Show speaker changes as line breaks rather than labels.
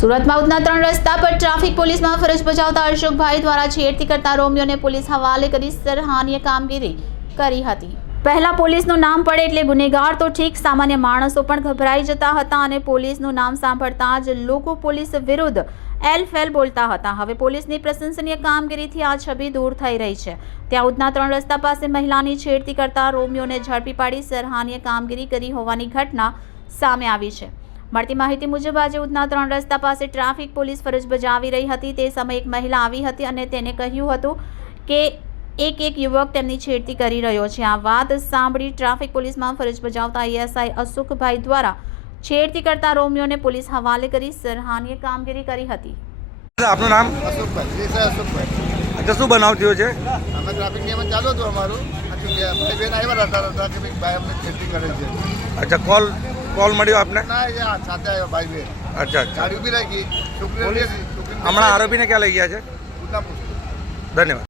સુરતમાં ઉધના ત્રણ રસ્તા પર ટ્રાફિક પોલીસમાં ફરજ બજાવતા અશોકભાઈ દ્વારા છેડતી કરતા રોમિયોને પોલીસ હવાલે કરી સરહાનીય કામગીરી કરી હતી. પહેલા પોલીસનું નામ પડે એટલે ગુનેગાર તો ઠીક, સામાન્ય માણસો પણ ગભરાઈ જતા હતા અને પોલીસનું નામ સાંભળતા જ લોકો પોલીસ વિરુદ્ધ એલ ફેલ બોલતા હતા. હવે પોલીસની પ્રશંસનીય કામગીરીથી આ છબી દૂર થઈ રહી છે. ત્યાં ઉધના ત્રણ રસ્તા પાસે મહિલાની છેડતી કરતા રોમિયોને ઝડપી પાડી સરહાનીય કામગીરી કરી હોવાની ઘટના સામે આવી છે. મળતી માહિતી મુજબ આજે ઉધના ત્રણ રસ્તા પાસે ટ્રાફિક પોલીસ ફરજ બજાવી રહી હતી. તે સમયે એક મહિલા આવી હતી અને તેને કહ્યું હતું કે એક એક યુવક તેમની છેડતી કરી રહ્યો છે. આ વાત સાંભળી ટ્રાફિક પોલીસમાં ફરજ બજાવતા એએસઆઈ અશોકભાઈ દ્વારા છેડતી કરતા રોમિયોને પોલીસ હવાલે કરી સરહાનીય કામગીરી કરી હતી.
આપનું નામ?
અશોકભાઈ અશોકભાઈ.
અચ્છા શું બનાવ થયો છે?
અમે ટ્રાફિક નિયમન ચાલુ હતું અમારું. બેન આવ્યા હતા કે ભાઈ અમને છેડતી કરે છે.
અચ્છા કોલ કોલ મળ્યો આપને? અચ્છા અચ્છા. હમણાં આરોપીને ક્યાં લઈ ગયા છે? ધન્યવાદ.